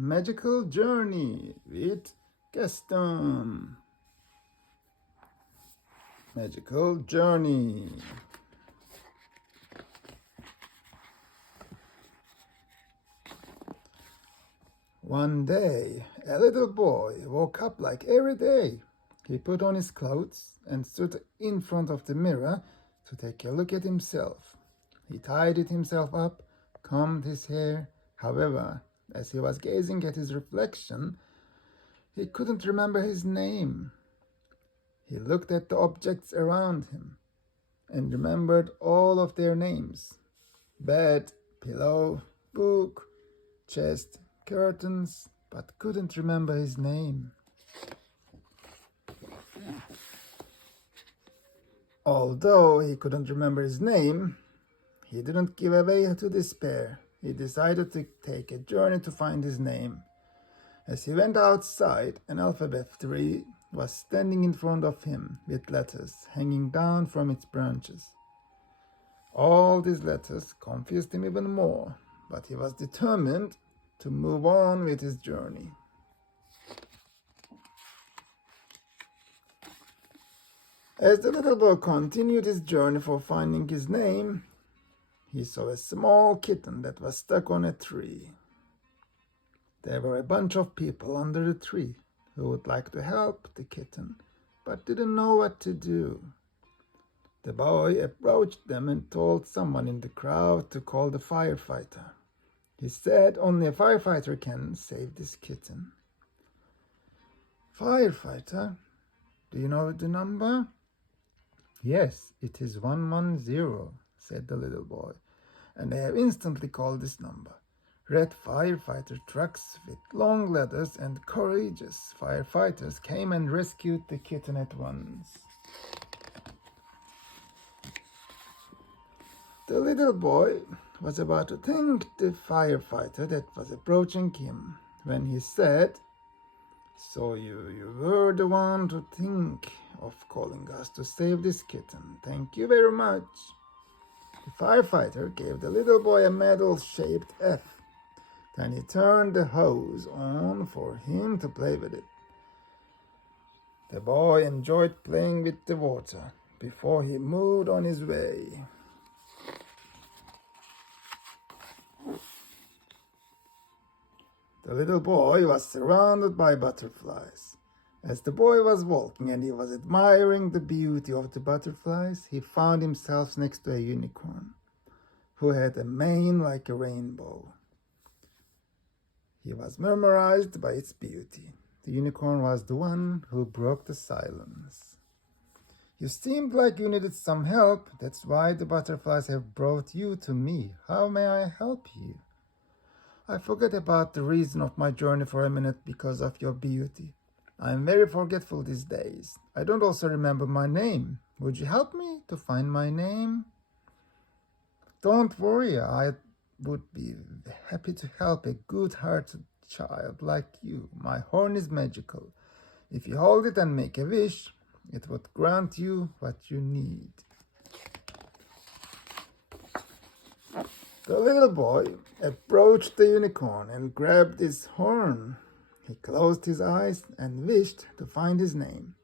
Magical Journey with Gaston. Magical Journey. One day, a little boy woke up like every day. He put on his clothes and stood in front of the mirror to take a look at himself. He tidied himself up, combed his hair. However, as he was gazing at his reflection, he couldn't remember his name. He looked at the objects around him and remembered all of their names: bed, pillow, book, chest, curtains, but couldn't remember his name. Although he couldn't remember his name, he didn't give way to despair. He decided to take a journey to find his name. As he went outside, an alphabet tree was standing in front of him with letters hanging down from its branches. All these letters confused him even more, but he was determined to move on with his journey. As the little boy continued his journey for finding his name, he saw a small kitten that was stuck on a tree. There were a bunch of people under the tree who would like to help the kitten, but didn't know what to do. The boy approached them and told someone in the crowd to call the firefighter. He said only a firefighter can save this kitten. Firefighter, do you know the number? Yes, it is 110, said the little boy, and they have instantly called this number. Red firefighter trucks with long ladders and courageous firefighters came and rescued the kitten at once. The little boy was about to thank the firefighter that was approaching him when he said, "So you were the one to think of calling us to save this kitten. Thank you very much." The firefighter gave the little boy a medal-shaped F. Then he turned the hose on for him to play with it. The boy enjoyed playing with the water before he moved on his way. The little boy was surrounded by butterflies. As the boy was walking and he was admiring the beauty of the butterflies, he found himself next to a unicorn who had a mane like a rainbow. He was mesmerized by its beauty. The unicorn was the one who broke the silence. "You seemed like you needed some help. That's why the butterflies have brought you to me. How may I help you?" "I forget about the reason of my journey for a minute because of your beauty. I am very forgetful these days. I don't also remember my name. Would you help me to find my name?" "Don't worry, I would be happy to help a good-hearted child like you. My horn is magical. If you hold it and make a wish, it would grant you what you need." The little boy approached the unicorn and grabbed his horn. He closed his eyes and wished to find his name.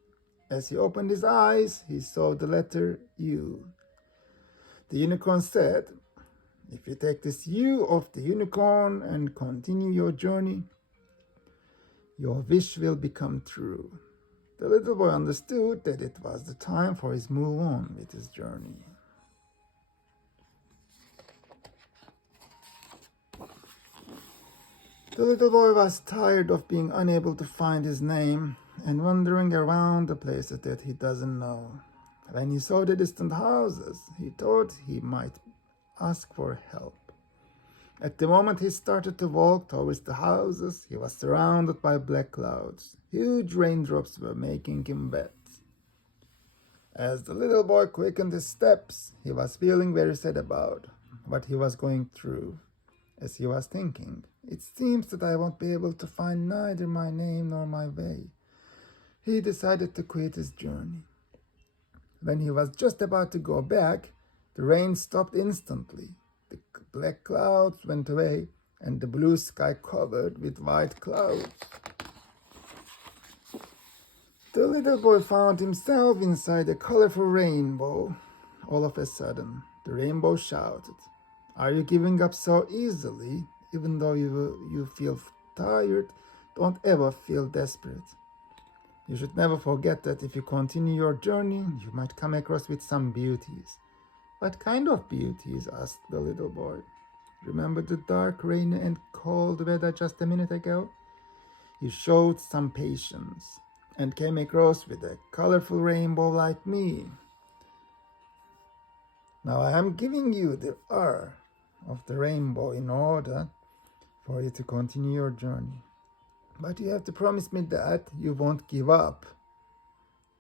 As he opened his eyes, he saw the letter U. The unicorn said, "If you take this U of the unicorn and continue your journey, your wish will become true." The little boy understood that it was the time for his move on with his journey. The little boy was tired of being unable to find his name and wandering around the places that he doesn't know. When he saw the distant houses, he thought he might ask for help. At the moment he started to walk towards the houses, he was surrounded by black clouds. Huge raindrops were making him wet. As the little boy quickened his steps, he was feeling very sad about what he was going through. As he was thinking, "It seems that I won't be able to find neither my name nor my way," he decided to quit his journey. When he was just about to go back, the rain stopped instantly. The black clouds went away and the blue sky covered with white clouds. The little boy found himself inside a colorful rainbow. All of a sudden, the rainbow shouted, "Are you giving up so easily? Even though you feel tired, don't ever feel desperate. You should never forget that if you continue your journey, you might come across with some beauties." "What kind of beauties?" asked the little boy. "Remember the dark, rainy, and cold weather just a minute ago?" He showed some patience and came across with a colorful rainbow like me. "Now I am giving you the R of the rainbow in order for you to continue your journey. But you have to promise me that you won't give up."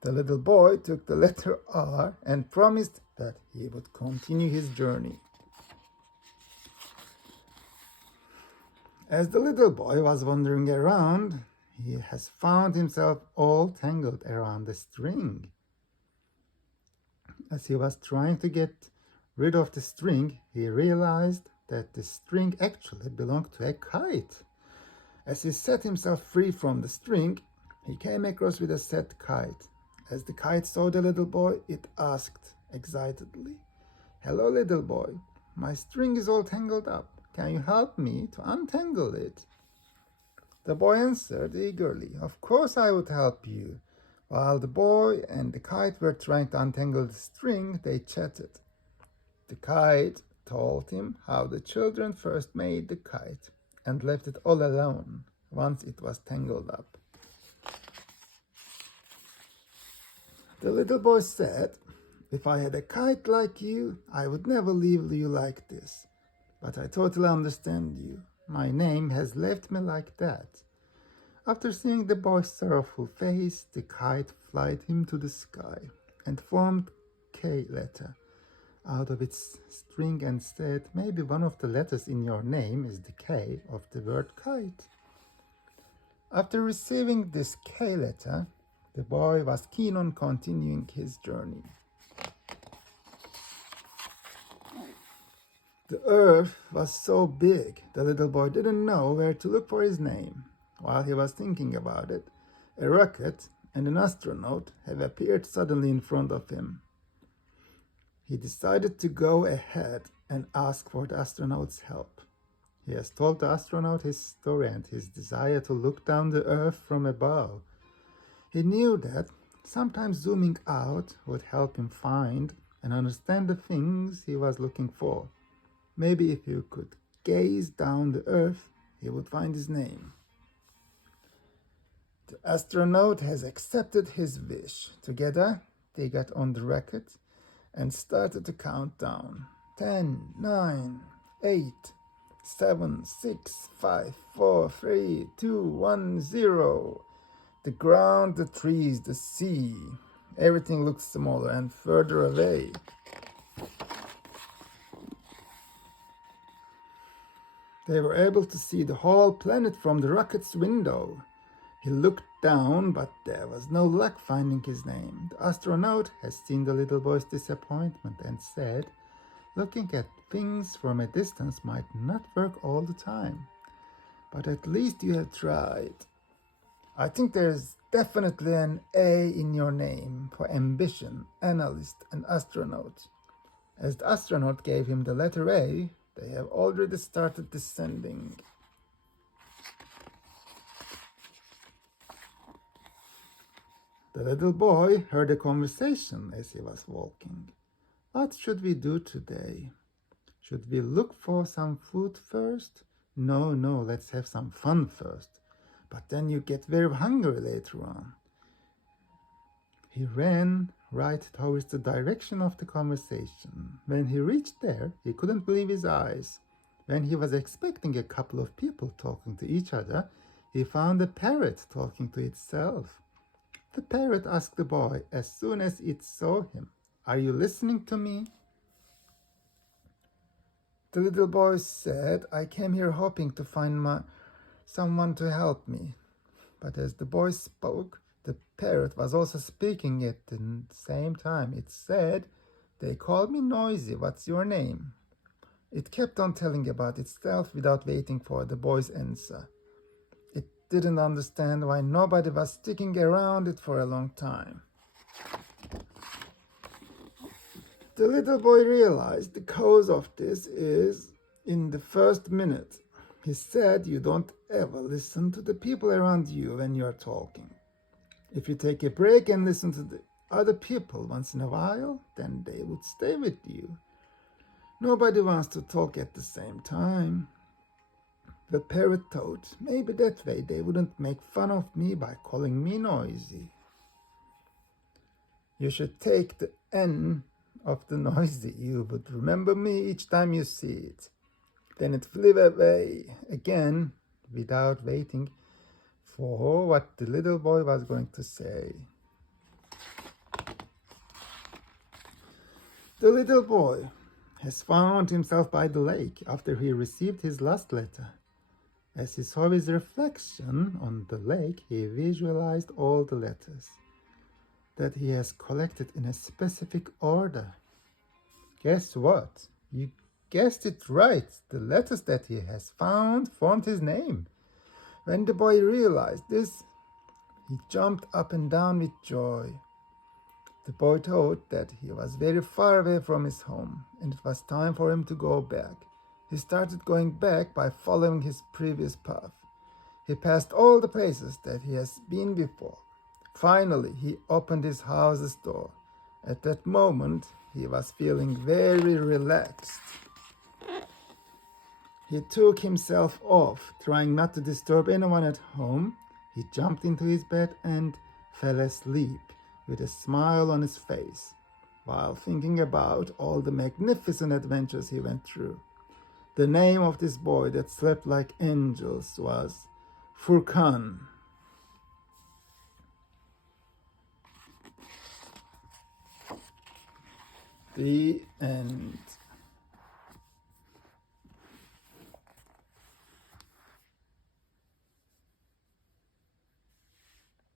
The little boy took the letter R and promised that he would continue his journey. As the little boy was wandering around, he has found himself all tangled around a string. As he was trying to get rid of the string, he realized that the string actually belonged to a kite. As he set himself free from the string, he came across with a sad kite. As the kite saw the little boy, it asked excitedly, "Hello, little boy. My string is all tangled up. Can you help me to untangle it?" The boy answered eagerly, "Of course I would help you." While the boy and the kite were trying to untangle the string, they chatted. The kite told him how the children first made the kite and left it all alone once it was tangled up. The little boy said, "If I had a kite like you, I would never leave you like this. But I totally understand you. My name has left me like that." After seeing the boy's sorrowful face, the kite flew him to the sky and formed K letter out of its string and said, "Maybe one of the letters in your name is the K of the word kite." After receiving this K letter, the boy was keen on continuing his journey. The earth was so big, the little boy didn't know where to look for his name. While he was thinking about it, a rocket and an astronaut have appeared suddenly in front of him. He decided to go ahead and ask for the astronaut's help. He has told the astronaut his story and his desire to look down the earth from above. He knew that sometimes zooming out would help him find and understand the things he was looking for. Maybe if he could gaze down the earth, he would find his name. The astronaut has accepted his wish. Together, they got on the rocket and started to count down. 10, 9, 8, 7, 6, 5, 4, 3, 2, 1, 0. The ground, the trees, the sea, everything looks smaller and further away. They were able to see the whole planet from the rocket's window. He looked down, but there was no luck finding his name. The astronaut has seen the little boy's disappointment and said, "Looking at things from a distance might not work all the time, but at least you have tried. I think there's definitely an A in your name for ambition, analyst, and astronaut." As the astronaut gave him the letter A, they have already started descending. The little boy heard a conversation as he was walking. "What should we do today? Should we look for some food first? No, let's have some fun first. But then you get very hungry later on." He ran right towards the direction of the conversation. When he reached there, he couldn't believe his eyes. When he was expecting a couple of people talking to each other, he found a parrot talking to itself. The parrot asked the boy as soon as it saw him, "Are you listening to me?" The little boy said, "I came here hoping to find someone to help me." But as the boy spoke, the parrot was also speaking at the same time. It said, "They call me Noisy. What's your name?" It kept on telling about itself without waiting for the boy's answer. It didn't understand why nobody was sticking around it for a long time. The little boy realized the cause of this is in the first minute. He said you don't ever listen to the people around you when you are talking. If you take a break and listen to the other people once in a while, then they would stay with you. Nobody wants to talk at the same time. The parrot thought maybe that way they wouldn't make fun of me by calling me noisy. You should take the N of the noisy. You would remember me each time you see it. Then it flew away again without waiting for what the little boy was going to say. The little boy has found himself by the lake after he received his last letter. As he saw his reflection on the lake, he visualized all the letters that he has collected in a specific order. Guess what? You guessed it right. The letters that he has found formed his name. When the boy realized this, he jumped up and down with joy. The boy thought that he was very far away from his home, and it was time for him to go back. He started going back by following his previous path. He passed all the places that he has been before. Finally, he opened his house's door. At that moment, he was feeling very relaxed. He took himself off, trying not to disturb anyone at home. He jumped into his bed and fell asleep with a smile on his face, while thinking about all the magnificent adventures he went through. The name of this boy that slept like angels was Furkan. The end.